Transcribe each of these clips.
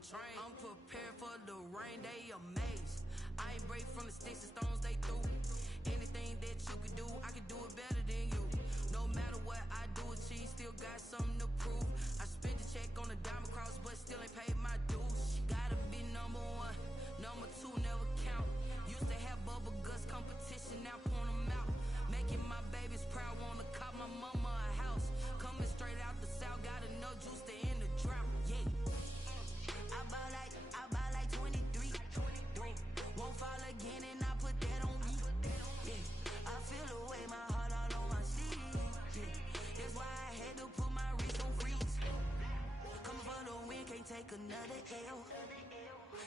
I'm trained. I'm prepared for the rain, they amazed. I ain't break from the sticks and stones they threw. Anything that you could do, I could do it better than you. No matter what I do, achieve, still got something to prove. I spent the check on the diamond cross, but still ain't paid my dues. Gotta be number one, number two never count. Used to have bubble guts competition, now point them out. Making my babies proud, wanna cop my mama a house. Coming straight out the south, got enough juice to end the drought. Yeah, I buy like 23. Won't fall again and I put that on me. Yeah, I feel the way, my heart all on my sleeve. Yeah, that's why I had to put my wrist on freeze. Coming for the win, can't take another L.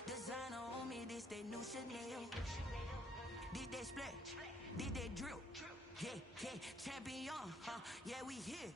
Designer on me, this that new Chanel. Did that splash, did that drill. Yeah, yeah, champion, huh? Yeah, we here.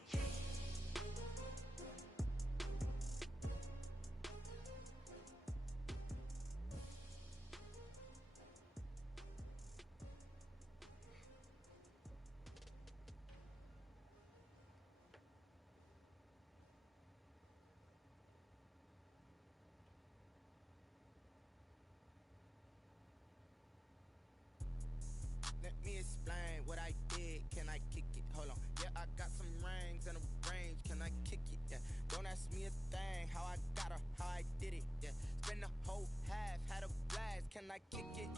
Let me explain what I did. Can I kick it? Hold on. Yeah, I got some rings and a range. Can I kick it? Yeah. Don't ask me a thing. How I got her, how I did it. Yeah. Spend the whole half, had a blast. Can I kick it?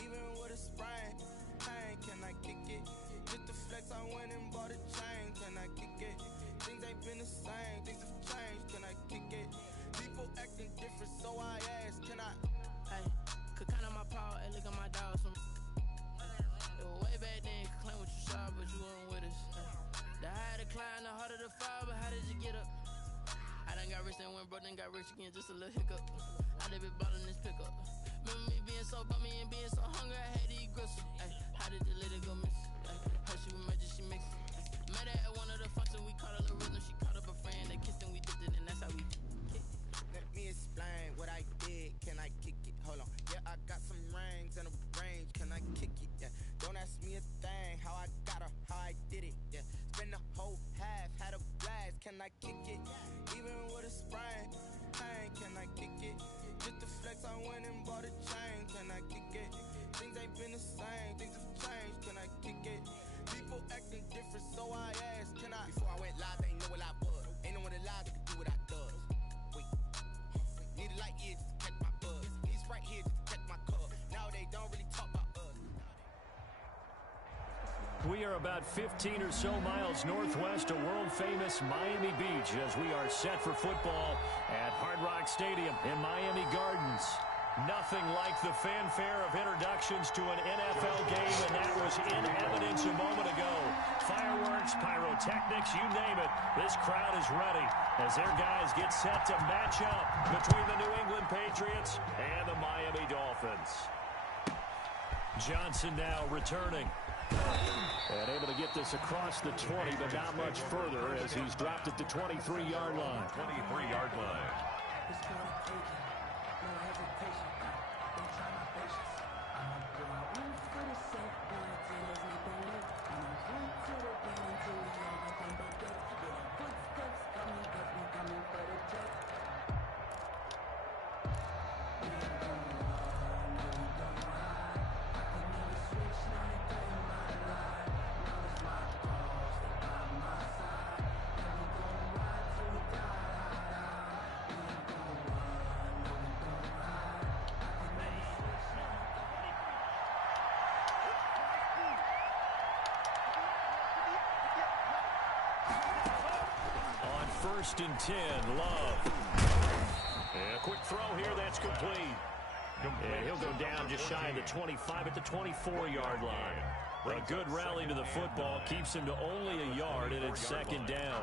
Even with a sprain, pain. Can I kick it? Just to flex, I went and bought a chain. Can I kick it? Things ain't been the same. Things have changed. Can I kick it? People acting different, so I asked. Can I? Hey, could count on my paw and look at my dog. Way back then, claim what you saw, but you weren't with us. The higher the climb, the harder the fall, but how did you get up? I done got rich and went broke, then got rich again, just a little hiccup. I done been ballin' this pickup. Remember me being so bummy and being so hungry, I had to eat gristle. How did the lady go miss? How she was magic, she mixed it. Met her at one of the functions, we caught a little rhythm, she caught up a friend, they kissed and we dipped it, and that's how we kicked. Let me explain what I did. Can I kick it? Hold on. Yeah, I got some rings and a range. Can I kick it? Yeah. Don't ask me a thing. How I got her, how I did it. Yeah. Spend the whole half, had a blast. Can I kick it? Even with a sprain, pain. Can I kick it? Just to flex, I went and bought a chain. Can I kick it? Things ain't been the same. Things have changed. Can I kick it? People acting different, so I asked. Can I? Before I went live, they ain't know what I was. Ain't no one alive that could do what I does. Wait. Need a light here just to catch my buzz. Need Sprite here just to catch my cup. Now they don't really talk about us. We are about 15 or so miles northwest of world-famous Miami Beach as we are set for football at Hard Rock Stadium in Miami Gardens. Nothing like the fanfare of introductions to an NFL game, and that was in evidence a moment ago. Fireworks, pyrotechnics, you name it. This crowd is ready as their guys get set to match up between the New England Patriots and the Miami Dolphins. Johnson now returning. And able to get this across the 20, but not much further as he's dropped at the 23-yard line. 23-yard line. First and 10, Love. And a quick throw here, that's complete. And he'll go down just shy of the 25 at the 24-yard line. A good rally to the football keeps him to only a yard, and it's second down.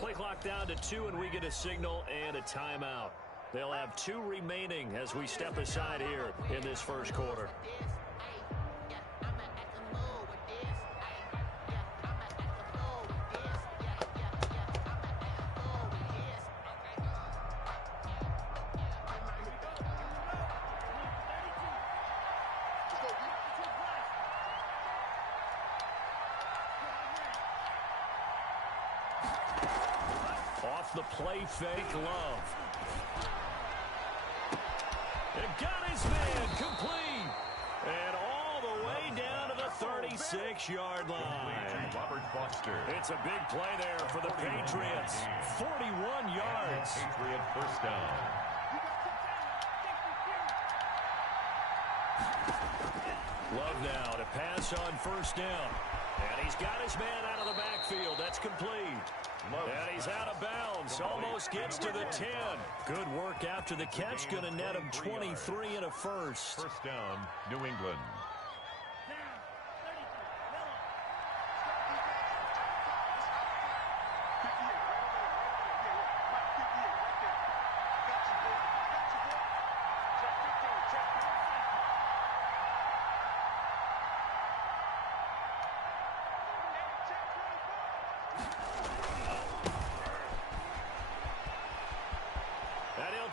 Play clock down to 2, and we get a signal and a timeout. They'll have 2 remaining as we step aside here in this first quarter. Off the play fake, Love. It got his man complete. And all the way down to the 36-yard line. It's a big play there for the Patriots. 41 yards. Patriot first down. Love now to pass on first down. And he's got his man out of the backfield. That's complete. And he's out of bounds. Almost gets to the 10. Good work after the catch. Going to net him 23 and a first. First down, New England.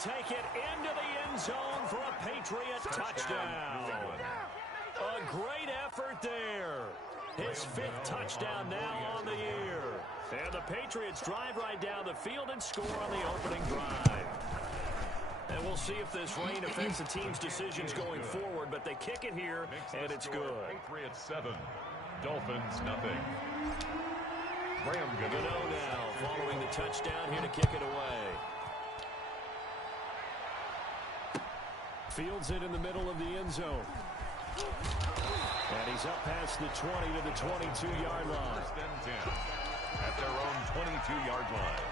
Take it into the end zone for a Patriot touchdown. A great effort there. His 5th touchdown now on the year. And the Patriots drive right down the field and score on the opening drive. And we'll see if this rain affects the team's decisions going forward, but they kick it here, and it's good. Patriots 7, Dolphins nothing. Gano now following the touchdown here to kick it away. Fields it in the middle of the end zone. And he's up past the 20 to the 22-yard line. First and 10 at their own 22-yard line.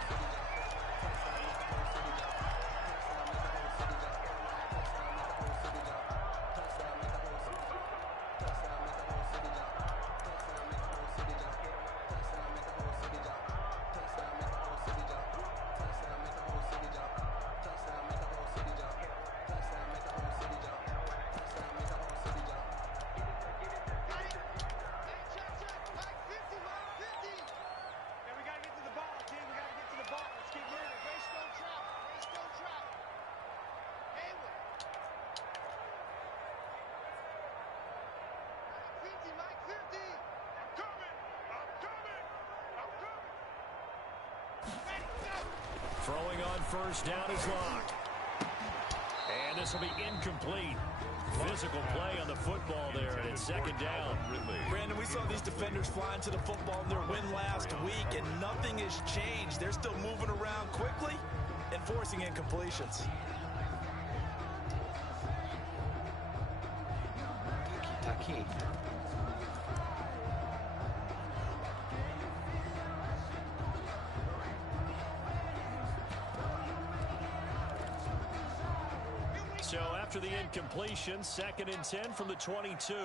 Throwing on first down is locked. And this will be incomplete. Physical play on the football there, and it's second down. Brandon, we saw these defenders fly into the football in their win last week, and nothing has changed. They're still moving around quickly and forcing incompletions. Taki. So after the incompletion, 2nd and 10 from the 22.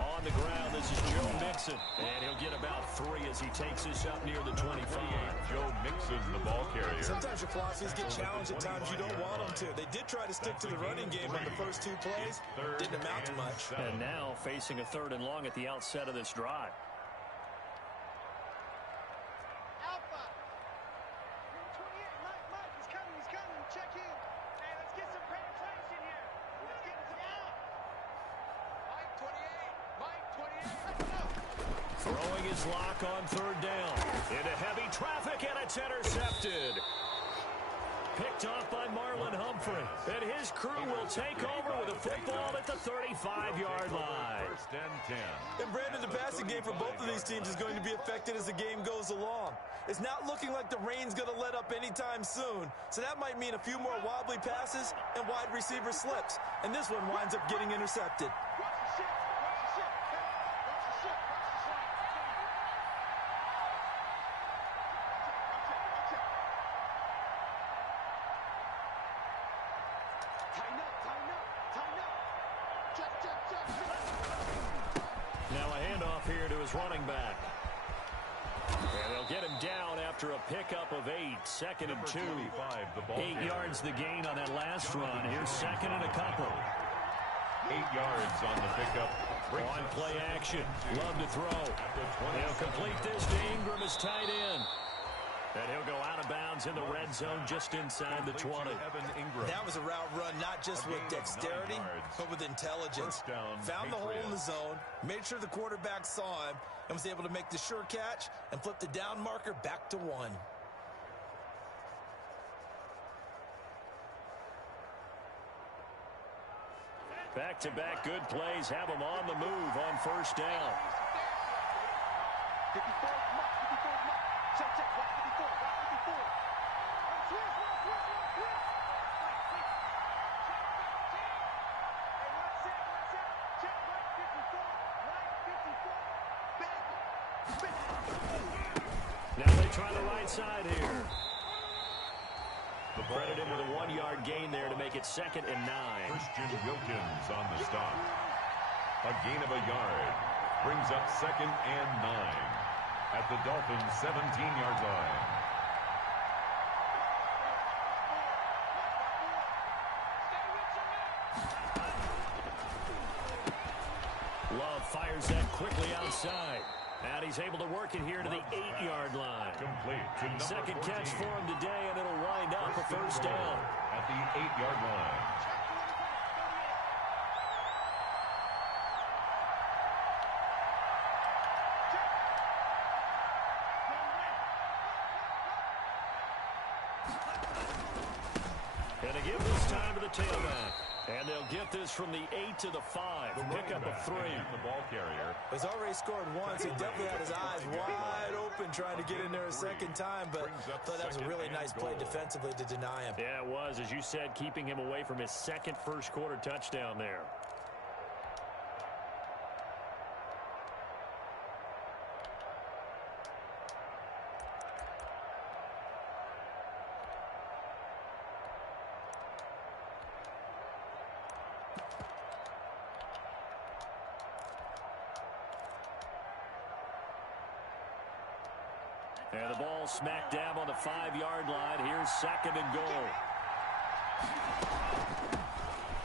On the ground, this is Joe Mixon. And he'll get about 3 as he takes this up near the 25. Joe Mixon, the ball carrier. Sometimes your philosophies get challenged at times you don't want them to. They did try to stick to the running game on the first 2 plays. Didn't amount to much. And now facing a 3rd and long at the outset of this drive. Throwing his lock on 3rd down. Into heavy traffic, and it's intercepted. Picked off by Marlon Humphrey. And his crew will take over with a football at the 35-yard line. First and 10. And Brandon, the passing game for both of these teams is going to be affected as the game goes along. It's not looking like the rain's going to let up anytime soon. So that might mean a few more wobbly passes and wide receiver slips. And this one winds up getting intercepted. Now a handoff here to his running back. And they'll get him down after a pickup of 8. Second and 2. 8 yards the gain on that last run. Here's second and a couple. 8 yards on the pickup. On play action. Love to throw. He'll complete this to Ingram as tight end. And he'll go out of bounds in the red zone just inside the 20. That was a route run not just with dexterity, but with intelligence. Found the hole in the zone, made sure the quarterback saw him, and was able to make the sure catch and flip the down marker back to 1. Back-to-back good plays have him on the move on first down. Now they try the right side here. Credit him with a 1-yard gain there to make it second and 9. Christian Wilkins on the stop. A gain of a yard. Brings up second and 9 at the Dolphins' 17-yard line. Love fires that quickly outside. And he's able to work it here to the 8-yard line. Complete to second catch for him today, and it'll wind up a first down. At the 8-yard line. And to give this time to the tailback. And they'll get this from the 8 to the 5. Pick up a 3. The ball carrier. He's already scored once. He definitely had his eyes wide open trying to get in there a second time, but I thought that was a really nice play defensively to deny him. Yeah, it was, as you said, keeping him away from his second first-quarter touchdown there. And the ball smack dab on the 5-yard line. Here's second and goal.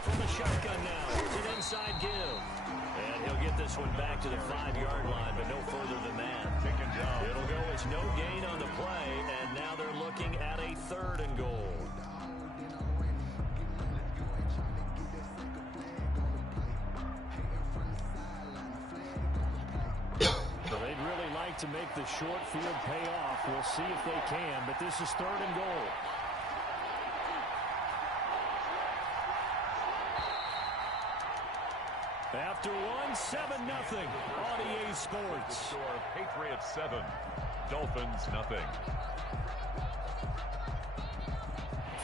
From the shotgun now. Here's an inside give. And he'll get this one back to the 5-yard line, but no further than that. It'll go as no gain on the play, and now they're looking at a third and goal. They'd really like to make the short field pay off. We'll see if they can, but this is third and goal. After one, 7-0. On EA Sports. Score Patriots 7, Dolphins 0.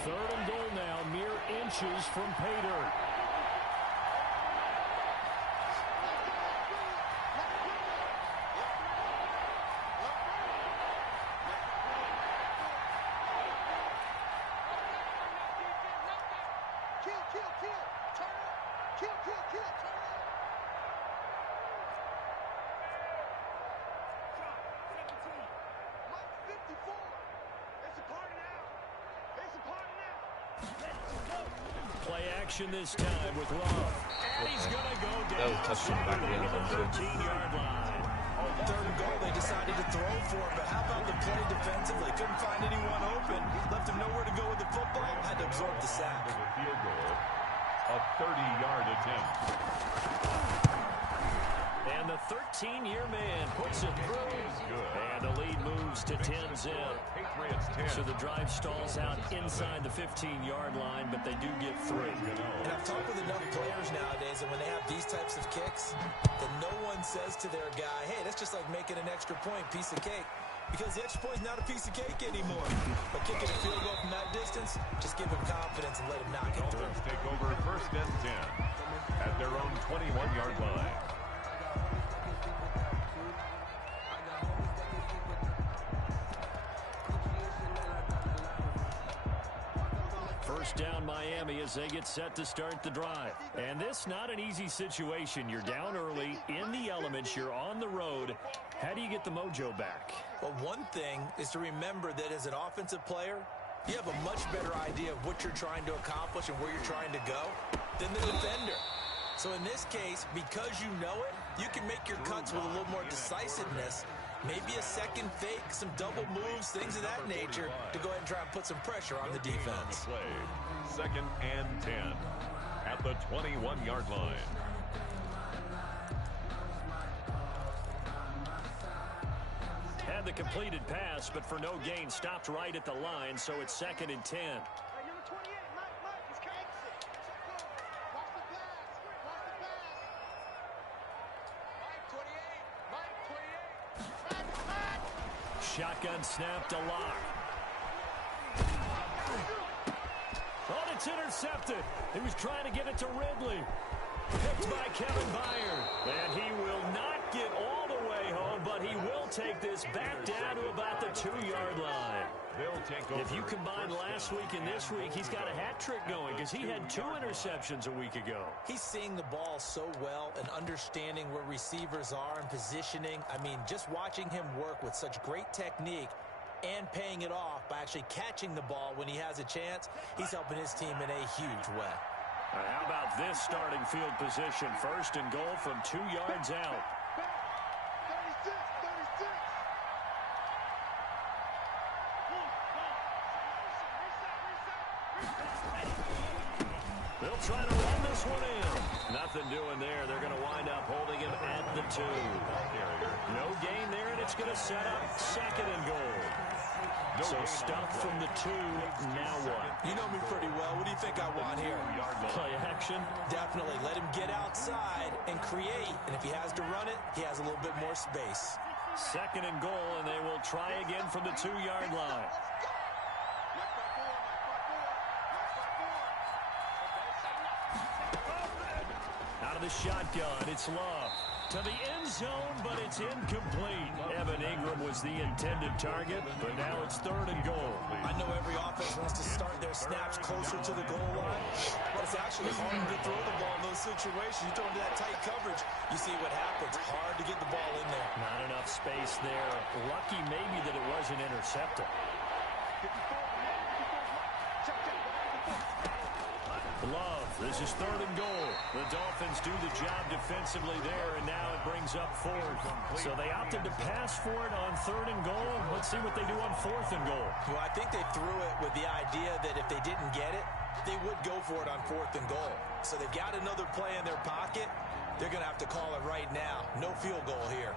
Third and goal now, mere inches from pay dirt. This time with Love. And he's going to go down the 13-yard line. Third and goal, they decided to throw for it, but how about the play defensively? Couldn't find anyone open. Left him nowhere to go with the football. Had to absorb the sack. For the field goal, a 30-yard attempt. And the 13-year man puts it through. And the lead moves to 10-0. So the drive stalls out inside the 15-yard line, but they do get 3. And I've talked with enough players nowadays, and when they have these types of kicks, that no one says to their guy, hey, that's just like making an extra point, piece of cake. Because the extra point is not a piece of cake anymore. But kicking a field goal from that distance, just give him confidence and let him knock it through. Dolphins take over first and 10 at their own 21-yard line. First down Miami as they get set to start the drive. And this not an easy situation. You're down early, in the elements, you're on the road. How do you get the mojo back? Well, one thing is to remember that as an offensive player, you have a much better idea of what you're trying to accomplish and where you're trying to go than the defender. So in this case, because you know it, you can make your cuts with a little more decisiveness. Maybe a second fake, some double moves, things of that nature to go ahead and try and put some pressure on the defense. Second and 10 at the 21-yard line. Had the completed pass, but for no gain, stopped right at the line, so it's second and 10. Shotgun snap to Locke. Oh, it's intercepted. He was trying to get it to Ridley. Picked by Kevin Byard. And he will not get all the way home, but he will take this back down to about the 2-yard line. If you combine last week and this week, he's got a hat trick going because he had 2 interceptions a week ago. He's seeing the ball so well and understanding where receivers are and positioning. I mean, just watching him work with such great technique and paying it off by actually catching the ball when he has a chance, he's helping his team in a huge way. How about this starting field position? First and goal from 2 yards out. They'll try to run this one in. Nothing doing there. They're going to wind up holding him at the 2. No gain there, and it's going to set up second and goal. So stuff from the 2. Now what? You know me pretty well. What do you think I want here? Play action? Definitely. Let him get outside and create. And if he has to run it, he has a little bit more space. Second and goal, and they will try again from the 2-yard line. Out of the shotgun, it's Love. To the end zone, but it's incomplete. Evan Ingram was the intended target, but now it's third and goal. I know every offense wants to start their snaps closer to the goal line, but it's actually harder to throw the ball in those situations. You throw into that tight coverage, you see what happens. Hard to get the ball in there. Not enough space there. Lucky maybe that it wasn't intercepted. Love, this is third and goal. The Dolphins do the job defensively there, and now it brings up 4th. So they opted to pass for it on third and goal. Let's see what they do on 4th and goal. Well, I think they threw it with the idea that if they didn't get it, they would go for it on 4th and goal. So they've got another play in their pocket. They're going to have to call it right now. No field goal here.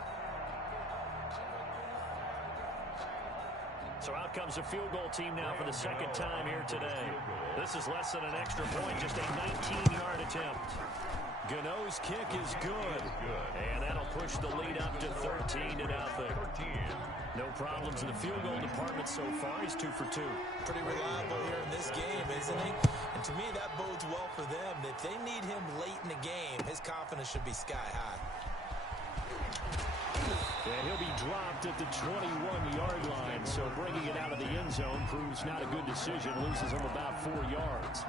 So out comes a field goal team now for the second time here today. This is less than an extra point, just a 19-yard attempt. Gano's kick is good, and that'll push the lead up to 13-0. No problems in the field goal department so far. He's 2 for 2. Pretty reliable here in this game, isn't he? And to me, that bodes well for them. If they need him late in the game, his confidence should be sky high. And he'll be dropped at the 21-yard line, so bringing it out of the end zone proves not a good decision. Loses him about 4 yards.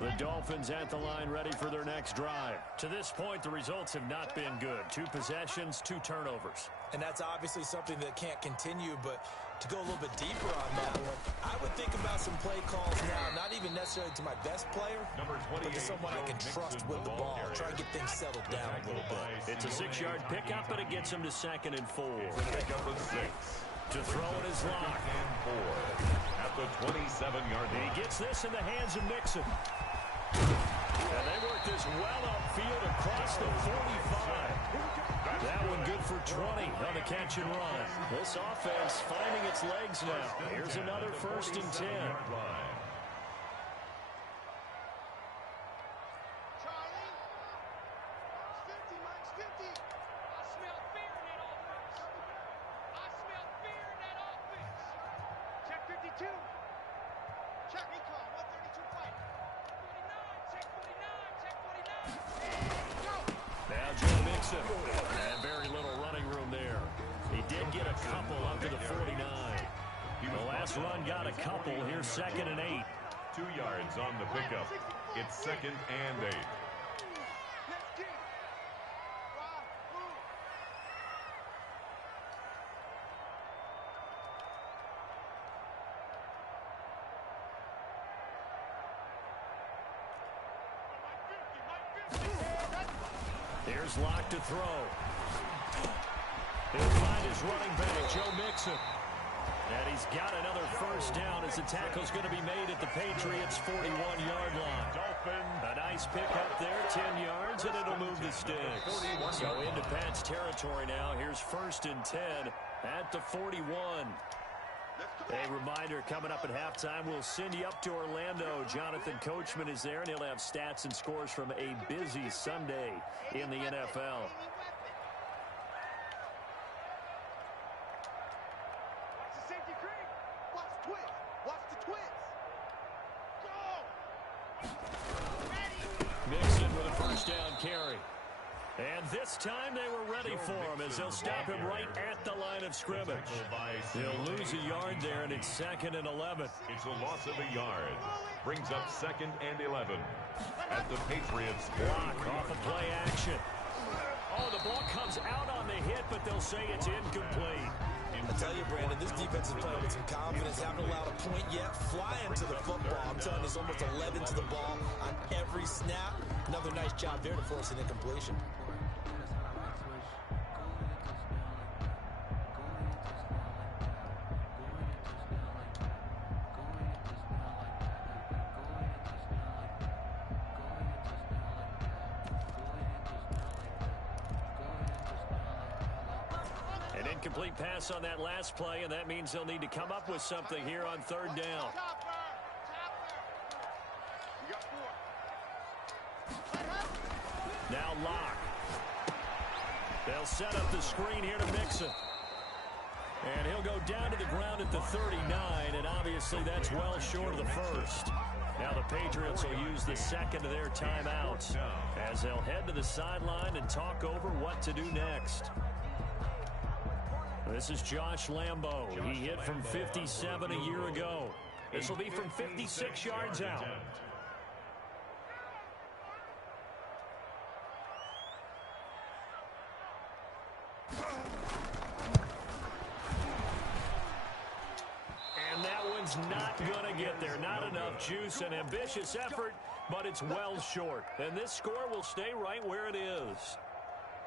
The Dolphins at the line ready for their next drive. To this point, the results have not been good. 2 possessions, 2 turnovers. And that's obviously something that can't continue, but to go a little bit deeper on that one, I would think about some play calls now, not even necessarily to my best player, but to someone I can trust with the ball. Try and get things settled down a little bit. It's a 6-yard pickup, but it gets him to second and 4. Pickup of 6. To throw it is Locke. At the 27-yard line. He gets this in the hands of Mixon. And they work this well upfield across the 45. That one good for 20 on the catch and run. This offense finding its legs now. Here's another 1st and 10. Mixon. And very little running room there. He did get a couple up to the 49. The last run got a couple. Here's 2nd and 8. 2 yards on the pickup. It's 2nd and 8. Here's Locke to throw. He'll find his running back, Joe Mixon. And he's got another first down as the tackle's going to be made at the Patriots' 41-yard line. A nice pickup there, 10 yards, and it'll move the sticks. So into Pat's territory now. Here's 1st and 10 at the 41. A reminder, coming up at halftime, we'll send you up to Orlando. Jonathan Coachman is there, and he'll have stats and scores from a busy Sunday in the NFL. Mixon with a first down carry. And this time they were ready for him as they'll stop him right at the line of scrimmage. They'll lose a yard there, and it's 2nd and 11. It's a loss of a yard. Brings up 2nd and 11 at the Patriots. Block off a play action. Oh, the ball comes out on the hit, but they'll say it's incomplete. I tell you, Brandon, this defense is playing with some confidence. Haven't allowed a point yet. Flying to the football. I'm telling you, it's almost 11 to the ball on every snap. Another nice job there to force an incompletion. An incomplete pass on that last play, and that means they'll need to come up with something here on 3rd down. Now Locke. They'll set up the screen here to Mixon. And he'll go down to the ground at the 39, and obviously that's well short of the first. Now the Patriots will use the 2nd of their timeouts as they'll head to the sideline and talk over what to do next. This is Josh Lambo. He hit from 57 a year ago. This will be from 56 yards out. And that one's not going to get there. Not enough juice. An ambitious effort, but it's well short. And this score will stay right where it is.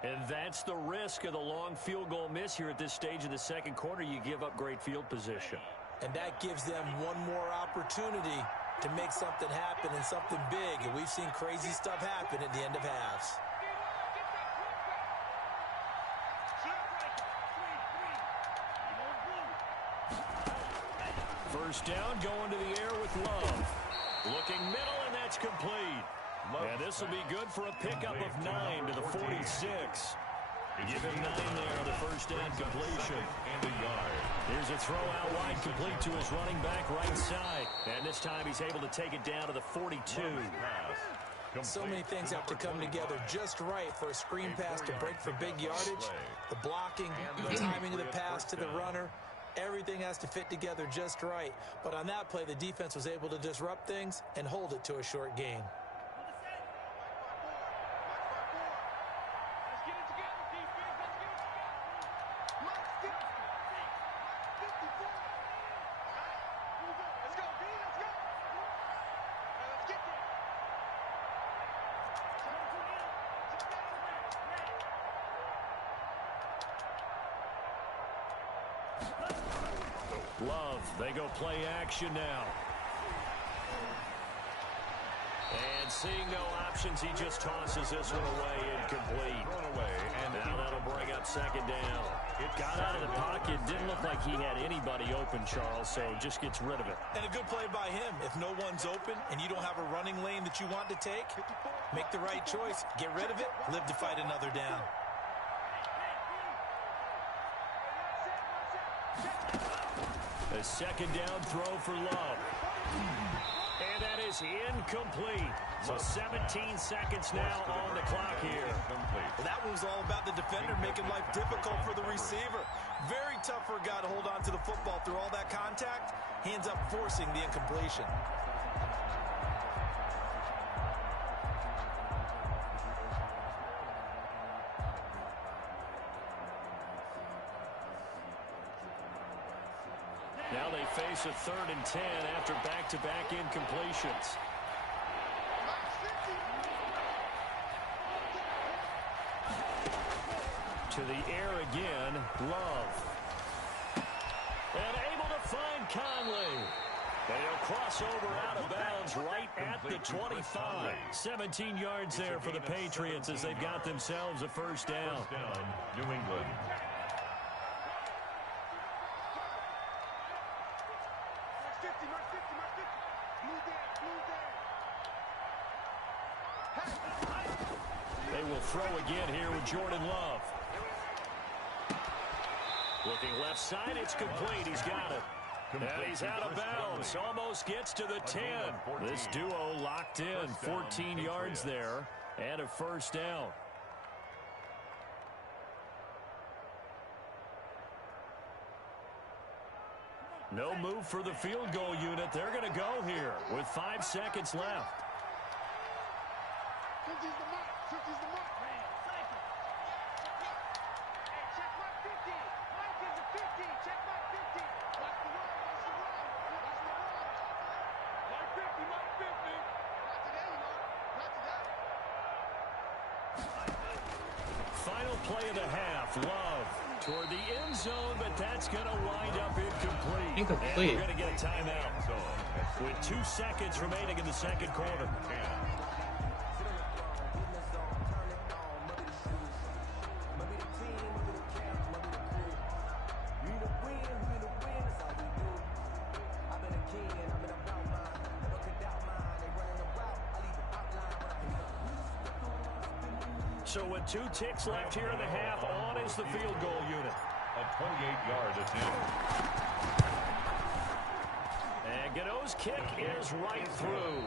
And that's the risk of the long field goal miss here at this stage of the 2nd quarter. You give up great field position. And that gives them one more opportunity to make something happen and something big. And we've seen crazy stuff happen at the end of halves. First down, going to the air with Love. Looking middle, and that's complete. And this will be good for a pickup of 9 to the 46. Give him 9 there on the first down completion. And a yard. Here's a throw out wide, complete to his running back right side. And this time he's able to take it down to the 42. So many things have to come together just right for a screen pass to break for big yardage. The blocking, the timing of the pass to the runner. Everything has to fit together just right. But on that play, the defense was able to disrupt things and hold it to a short gain. Love, they go play action now. And seeing no options, he just tosses this one away, incomplete. And now that'll bring up 2nd down. It got out of the pocket, didn't look like he had anybody open, Charles, so just gets rid of it. And a good play by him. If no one's open and you don't have a running lane that you want to take, make the right choice. Get rid of it, live to fight another down. A 2nd down throw for Love. And that is incomplete. So 17 seconds now on the clock here. Well, that one was all about the defender making life difficult for the receiver. Very tough for a guy to hold on to the football through all that contact. Hands up, forcing the incompletion. Now they face a 3rd and 10 after back-to-back incompletions. To the air again, Love. And able to find Conley. And he'll cross over out of bounds right at the 25. 17 yards there for the Patriots as they've got themselves a first down. New England. They will throw again here with Jordan Love. Looking left side, it's complete. He's got it. And he's out of bounds. Almost gets to the 10. This duo locked in. 14 yards there and a first down. No move for the field goal unit. They're going to go here with 5 seconds left. Final play of the half. Love toward the end zone, but that's going to wind up incomplete. And we're going to get a timeout with 2 seconds remaining in the second quarter. So with 2 ticks left here in the half, on is the field goal unit. A 28-yard attempt. And Gano's kick is right through.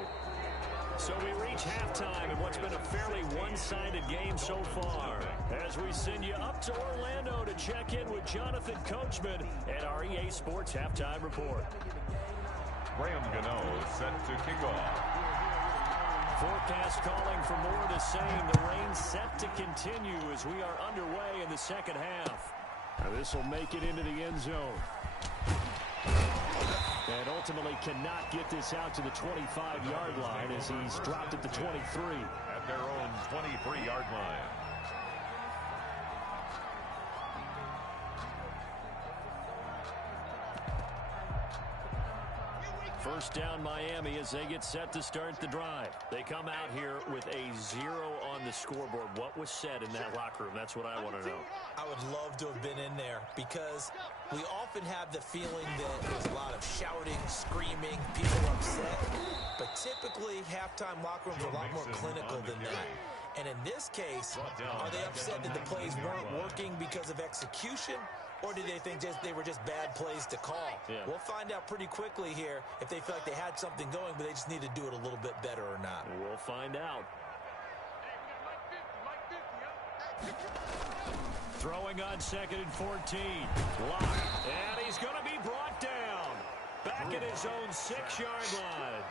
So we reach halftime in what's been a fairly one-sided game so far. As we send you up to Orlando to check in with Jonathan Coachman at our EA Sports Halftime Report. Graham Gano set to kick off. Forecast calling for more of the same. The rain set to continue as we are underway in the second half. Now this will make it into the end zone. And ultimately cannot get this out to the 25-yard line as he's dropped at the 23. At their own 23-yard line. First down Miami as they get set to start the drive. They come out here with a 0 on the scoreboard. What was said in that locker room? That's what I want to know. I would love to have been in there because we often have the feeling that there's a lot of shouting, screaming, people upset. But typically, halftime locker rooms are a lot more clinical than that. And in this case, are they upset that the plays weren't working because of execution? Or do they think they were just bad plays to call? Yeah. We'll find out pretty quickly here if they feel like they had something going, but they just need to do it a little bit better or not. We'll find out. Throwing on 2nd and 14. Lock. And he's going to be brought down. Back at his own 6-yard line.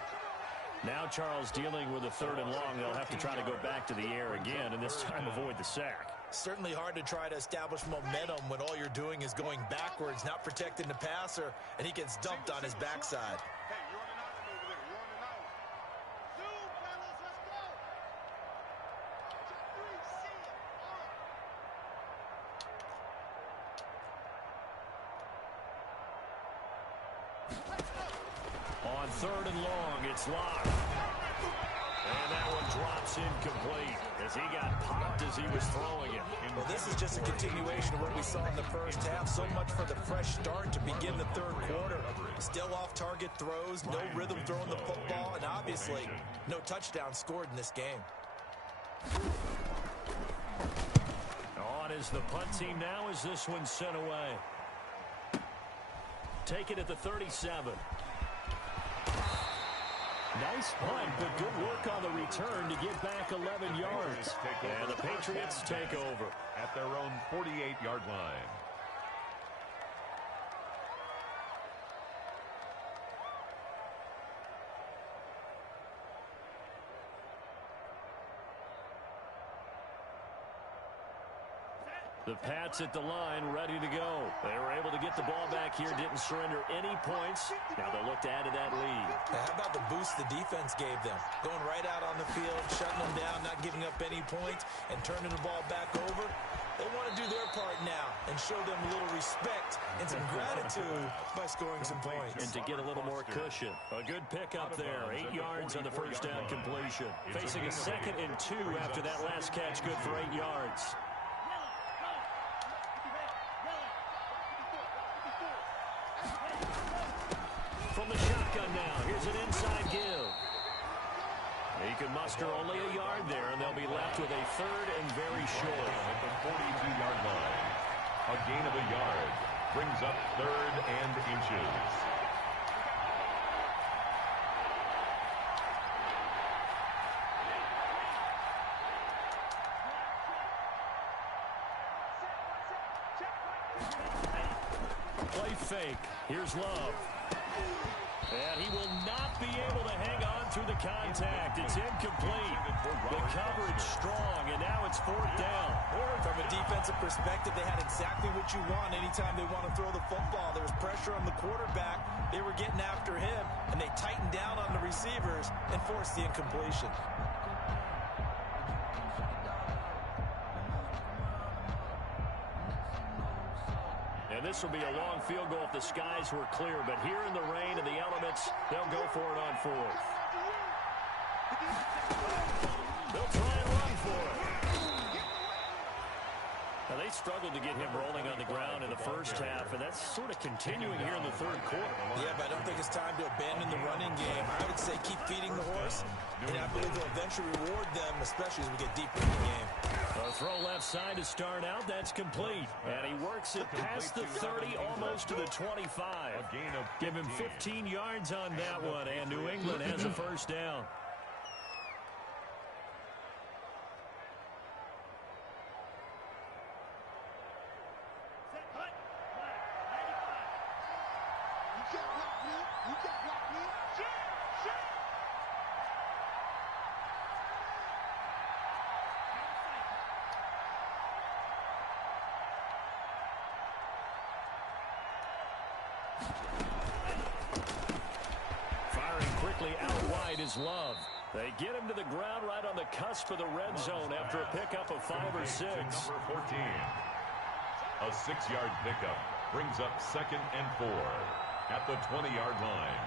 Now Charles dealing with a 3rd and long. They'll have to try to go back to the air again and this time avoid the sack. Certainly hard to try to establish momentum when all you're doing is going backwards, not protecting the passer, and he gets dumped on his backside. On 3rd and long, it's locked. And that one drops incomplete as he got popped as he was throwing it. Well, this is just a continuation of what we saw in the first half. So much for the fresh start to begin the 3rd quarter. Still off-target throws, no rhythm throwing the football, and obviously no touchdown scored in this game. On is the punt team now as this one's sent away. Take it at the 37. Nice punt, but good work on the return to get back 11 yards. And the Patriots take over at their own 48-yard line. The Pats at the line, ready to go. They were able to get the ball back here, didn't surrender any points. Now they'll look to add to that lead. How about the boost the defense gave them? Going right out on the field, shutting them down, not giving up any points, and turning the ball back over. They want to do their part now and show them a little respect and some gratitude by scoring some points. And to get a little more cushion. A good pickup there. 8 yards on the first down completion. Facing a 2nd and 2 after that last catch, good for 8 yards. From the shotgun now, here's an inside give. He can muster only a yard there, and they'll be left with a 3rd and very short. At the 42-yard line, a gain of a yard brings up 3rd and inches. Play fake. Here's Love. And he will not be able to hang on through the contact. It's incomplete. The coverage strong, and now it's 4th down. From a defensive perspective, they had exactly what you want anytime they want to throw the football. There was pressure on the quarterback. They were getting after him, and they tightened down on the receivers and forced the incompletion. And this will be a long field goal if the skies were clear. But here in the rain and the elements, they'll go for it on 4th. They'll try and run for it. Now, they struggled to get him rolling on the ground in the first half, and that's sort of continuing here in the 3rd quarter. Yeah, but I don't think it's time to abandon the running game. I would say keep feeding the horse, and I believe they'll eventually reward them, especially as we get deeper in the game. A throw left side to start out. That's complete. And he works it past the 30, almost to the 25. Give him 15 yards on that one, and New England has a first down. Firing quickly out wide is Love. They get him to the ground right on the cusp of the red zone after a pickup of 5 or 6. Number 14. A 6-yard pickup brings up 2nd and 4 at the 20-yard line.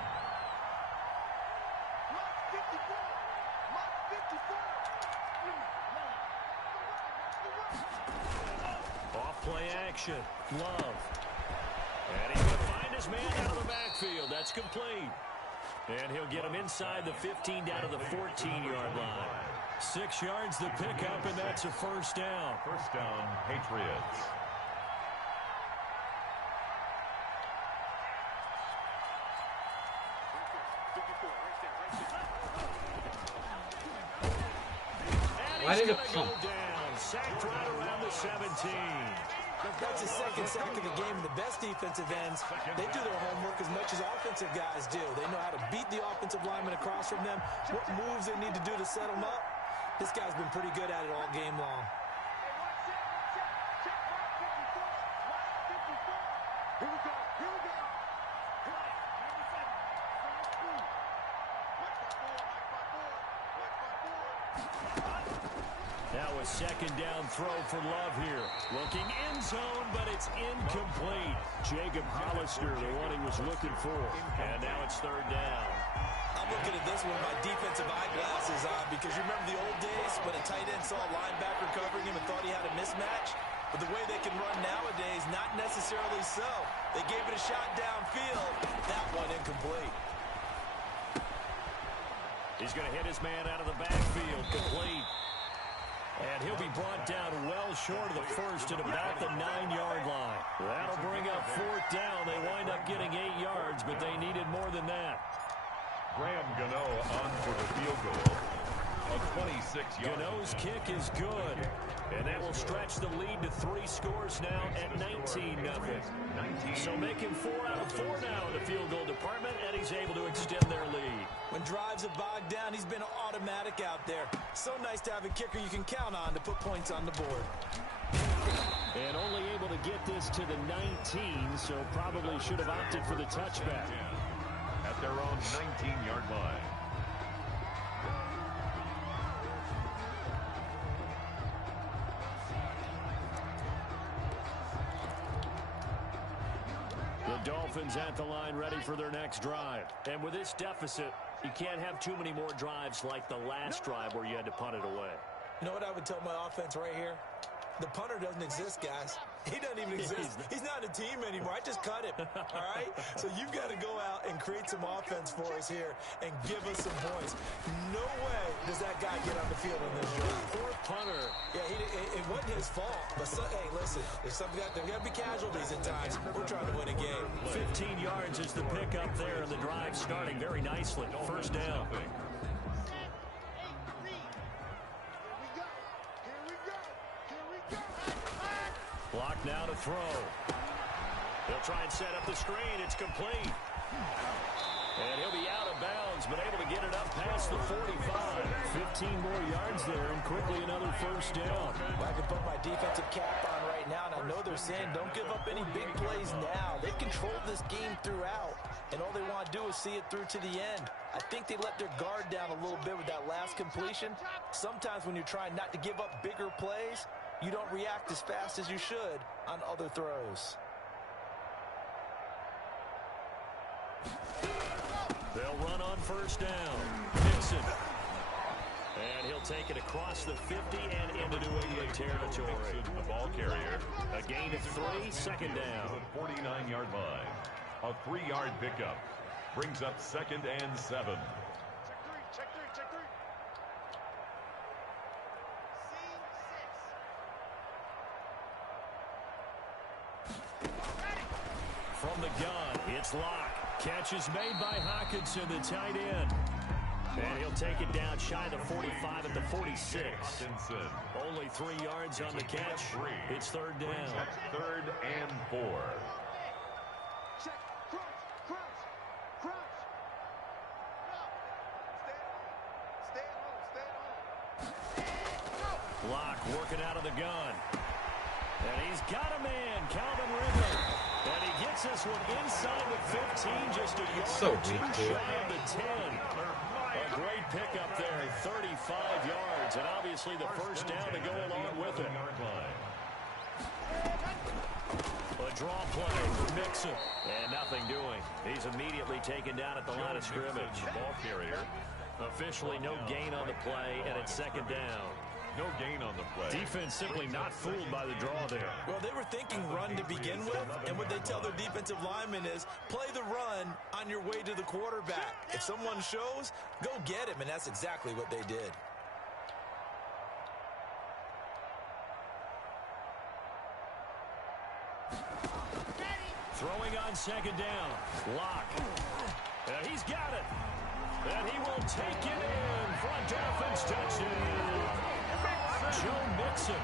Off play action. Love. And he can find his man out of the backfield. That's complete. And he'll get him inside the 15 down to the 14-yard line. 6 yards the pickup, and that's a first down. First down, Patriots. And he's going to go down. Sacked right around the 17. That's his 2nd sack of the game. And the best defensive ends, they do their homework as much as offensive guys do. They know how to beat the offensive lineman across from them, what moves they need to do to set them up. This guy's been pretty good at it all game long. Now a 2nd down throw for Love here. Looking end zone, but it's incomplete. Jacob Hollister, the one he was looking for. And now it's 3rd down. I'm looking at this one with my defensive eyeglasses on because you remember the old days when a tight end saw a linebacker covering him and thought he had a mismatch? But the way they can run nowadays, not necessarily so. They gave it a shot downfield. That one incomplete. He's going to hit his man out of the backfield. Complete. And he'll be brought down well short of the first at about the 9-yard line. That'll bring up 4th down. They wind up getting 8 yards, but they needed more than that. Graham Gano on for the field goal. A 26-yard. Gano's kick is good. And that will stretch the lead to 3 scores now at 19-0. So making 4 out of 4 now in the field goal department, and he's able to extend their lead. When drives are bogged down, he's been automatic out there. So nice to have a kicker you can count on to put points on the board. And only able to get this to the 19, so probably should have opted for the touchback. At their own 19-yard line. The Dolphins at the line ready for their next drive. And with this deficit, you can't have too many more drives like the last drive where you had to punt it away. You know what I would tell my offense right here? The punter doesn't exist, guys. He doesn't even exist. He's not a team anymore. I just cut him, all right? So you've got to go out and create some offense for us here and give us some points. No way does that guy get on the field in this drive. Fourth punter. Yeah, it wasn't his fault. But, hey, listen, there's got to be casualties at times. We're trying to win a game. 15 yards is the pickup there, and the drive starting very nicely. First down. Block now to throw. He'll try and set up the screen. It's complete. And he'll be out of bounds, but able to get it up past the 45. 15 more yards there, and quickly another first down. I can put my defensive cap on right now, and I know they're saying don't give up any big plays now. They've controlled this game throughout, and all they want to do is see it through to the end. I think they let their guard down a little bit with that last completion. Sometimes when you're trying not to give up bigger plays, you don't react as fast as you should on other throws. They'll run on first down. Mixon. And he'll take it across the 50 and into New England territory. Mixon, the ball carrier. A gain of 3, second down. The 49-yard line. A 3-yard pickup. Brings up 2nd and 7. From the gun, it's Locke. Catch is made by Hawkinson, the tight end. And he'll take it down shy of the 45 at the 46. Hawkinson. Only 3 yards on the catch. It's third down. 3rd and 4. Locke working out of the gun. And he's got a man, Calvin Ridley. And he gets this one inside the 15, just a yard so or 2 shy of the 10. A great pickup there, 35 yards, and obviously the first down to go along with it. A draw play for Mixon, and nothing doing. He's immediately taken down at the line of scrimmage. Ball carrier. Officially no gain on the play, and it's second down. No gain on the play. Defense simply not fooled by the draw there. Well, they were thinking run to begin with, and what they tell their defensive linemen is play the run on your way to the quarterback. If someone shows, go get him, and that's exactly what they did. Throwing on second down. Locke. And he's got it. And he will take it in for a Dolphins touchdown. Joe Mixon,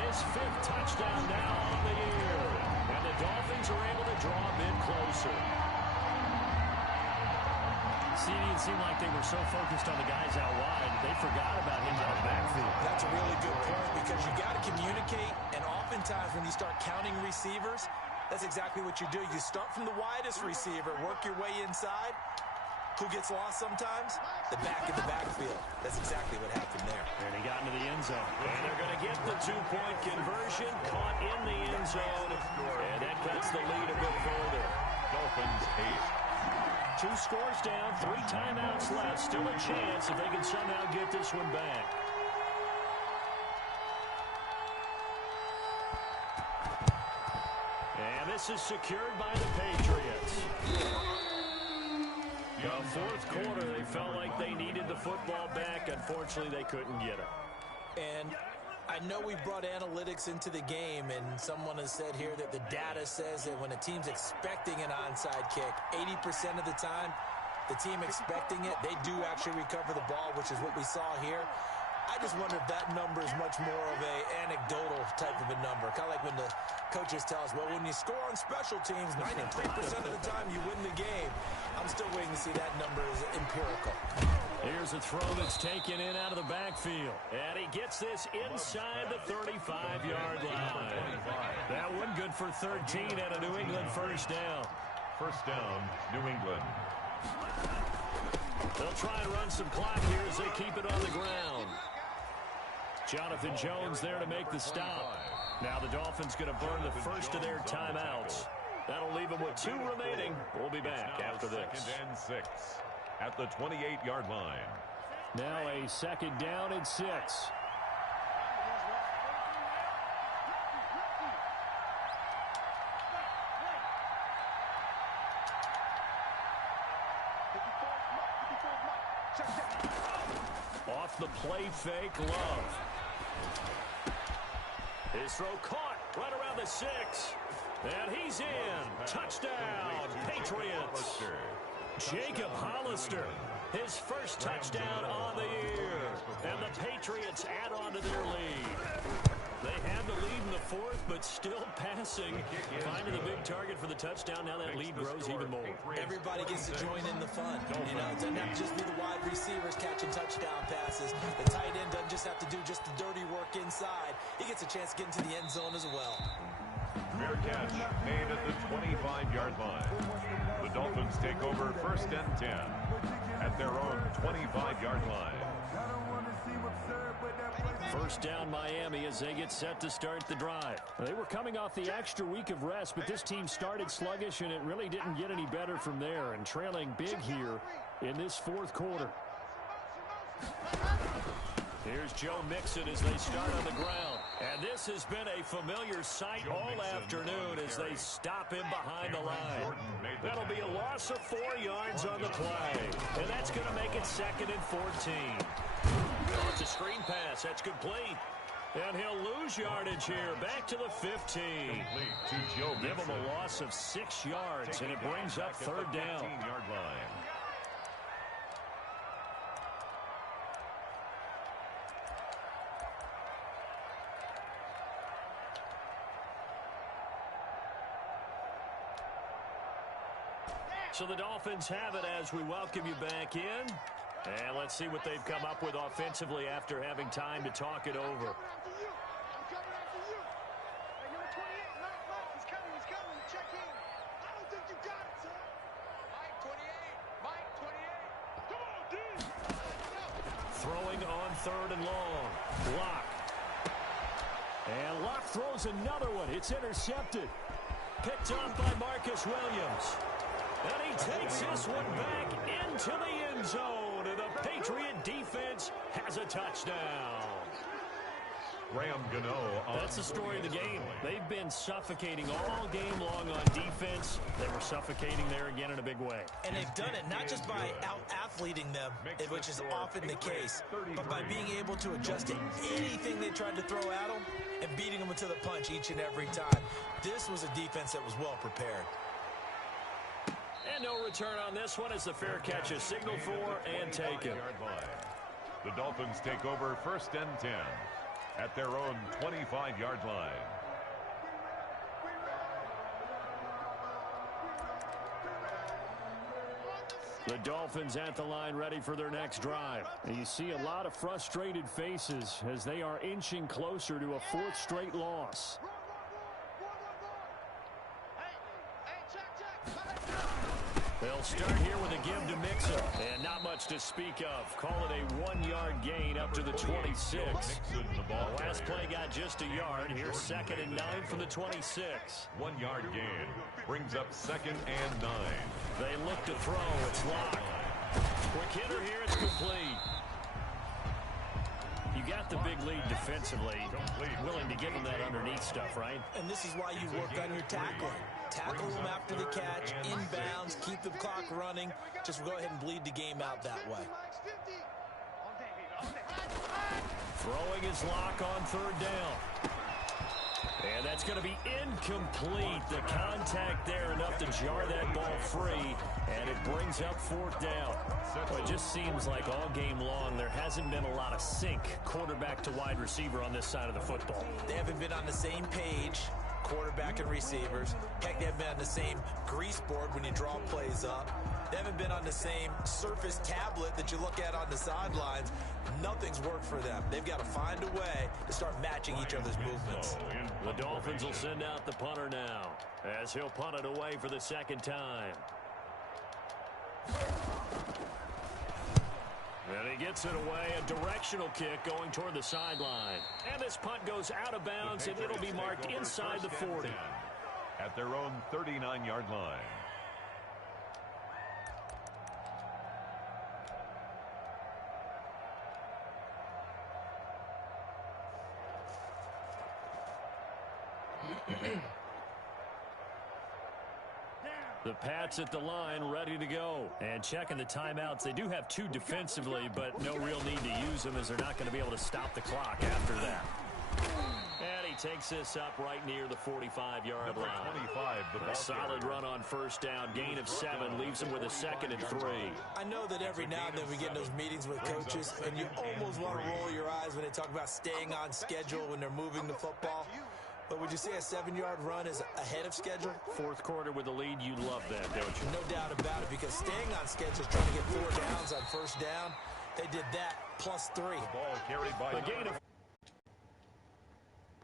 his 5th touchdown now on the year. And the Dolphins are able to draw a bit closer. See, it didn't seem like they were so focused on the guys out wide, they forgot about him out of the backfield. That's a really good point because you got to communicate, and oftentimes when you start counting receivers, that's exactly what you do. You start from the widest receiver, work your way inside. Who gets lost sometimes? The back of the backfield. That's exactly what happened there. And he got into the end zone. And they're going to get the 2-point conversion. Caught in the end zone. And that cuts the lead a bit further. Dolphins 8. 2 scores down, 3 timeouts left. Still a chance if they can somehow get this one back. And this is secured by the Patriots. The 4th quarter, they felt like they needed the football back. Unfortunately, they couldn't get it. And I know we brought analytics into the game, and someone has said here that the data says that when a team's expecting an onside kick, 80% of the time, the team expecting it, they do actually recover the ball, which is what we saw here. I just wonder if that number is much more of a anecdotal type of a number. Kind of like when the coaches tell us, well, when you score on special teams, 93% of the time you win the game. I'm still waiting to see that number is empirical. Here's a throw that's taken in out of the backfield. And he gets this inside the 35-yard line. That one good for 13 and a New England first down. First down, New England. They'll try and run some clock here as they keep it on the ground. Jonathan Jones there to make the stop. Now the Dolphins going to burn the first of their timeouts. That'll leave them with 2 remaining. We'll be back after this. 2nd and 6 at the 28-yard line. Now a 2nd down and 6. Off the play fake, Love. His throw caught right around the 6. And he's in. Touchdown, Patriots. Jacob Hollister, his first touchdown on the year. And the Patriots add on to their lead. They had the lead in the 4th, but still passing. Finding the big target for the touchdown. Now that lead grows even more. Everybody gets to join in the fun. You know, it doesn't have to just be the wide receivers catching touchdown passes. The tight end doesn't just have to do just the dirty work inside. He gets a chance to get into the end zone as well. Fair catch made at the 25-yard line. The Dolphins take over 1st and 10 at their own 25-yard line. First down Miami as they get set to start the drive. They were coming off the extra week of rest, but this team started sluggish, and it really didn't get any better from there, and trailing big here in this 4th quarter. Here's Joe Mixon as they start on the ground. And this has been a familiar sight all afternoon as they stop him behind the line. That'll be a loss of 4 yards on the play. And that's going to make it 2nd and 14. Oh, it's a screen pass. That's complete. And he'll lose yardage here. Back to the 15. Give him a loss of 6 yards, and it brings up 3rd down. 15-yard line. So the Dolphins have it as we welcome you back in. And let's see what they've come up with offensively after having time to talk it over. Throwing on 3rd and long. Block. And Locke throws another one. It's intercepted. Picked up by Marcus Williams. And he takes this one back into the end zone. And the Patriot defense has a touchdown. Graham Gano. That's the story of the game. They've been suffocating all game long on defense. They were suffocating there again in a big way. And they've done it not just by out-athleting them, which is often the case, but by being able to adjust to anything they tried to throw at them and beating them into the punch each and every time. This was a defense that was well prepared. And no return on this one as the fair catch is signaled for and taken. The Dolphins take over 1st and 10 at their own 25-yard line. The Dolphins at the line ready for their next drive. And you see a lot of frustrated faces as they are inching closer to a 4th straight loss. They'll start here with a give to Mixon. And not much to speak of. Call it a 1-yard gain up to the 26. The last play got just a yard. Here's 2nd and 9 from the 26. 1-yard gain brings up 2nd and 9. They look to throw. It's Locke. Quick hitter here. It's complete. You got the big lead defensively. Willing to give them that underneath stuff, right? And this is why you work on your tackling. Tackle them after the catch, inbounds, keep the clock running. Just go ahead and bleed the game out that way. Throwing his Locke on 3rd down. And that's going to be incomplete. The contact there enough to jar that ball free, and it brings up fourth down. Well, it just seems like all game long there hasn't been a lot of sync quarterback to wide receiver on this side of the football. They haven't been on the same page, quarterback and receivers. Heck, they haven't been on the same grease board when you draw plays up. They haven't been on the same surface tablet that you look at on the sidelines. Nothing's worked for them. They've got to find a way to start matching each other's movements. The Dolphins will send out the punter now as he'll punt it away for the second time. And he gets it away, a directional kick going toward the sideline. And this punt goes out of bounds, and it'll be marked inside the 40. At their own 39-yard line. The Pats at the line, ready to go. And checking the timeouts. They do have 2 defensively, but no real need to use them as they're not going to be able to stop the clock after that. And he takes this up right near the 45-yard line. A solid run on first down. Gain of 7 leaves him with a 2nd and 3. I know that every now and then we get in those meetings with coaches, and you almost want to roll your eyes when they talk about staying on schedule when they're moving the football. But would you say a 7-yard run is ahead of schedule? Fourth quarter with the lead, you love that, don't you? No doubt about it, because staying on schedule is trying to get 4 downs on first down. They did that plus 3. The ball carried by the gain of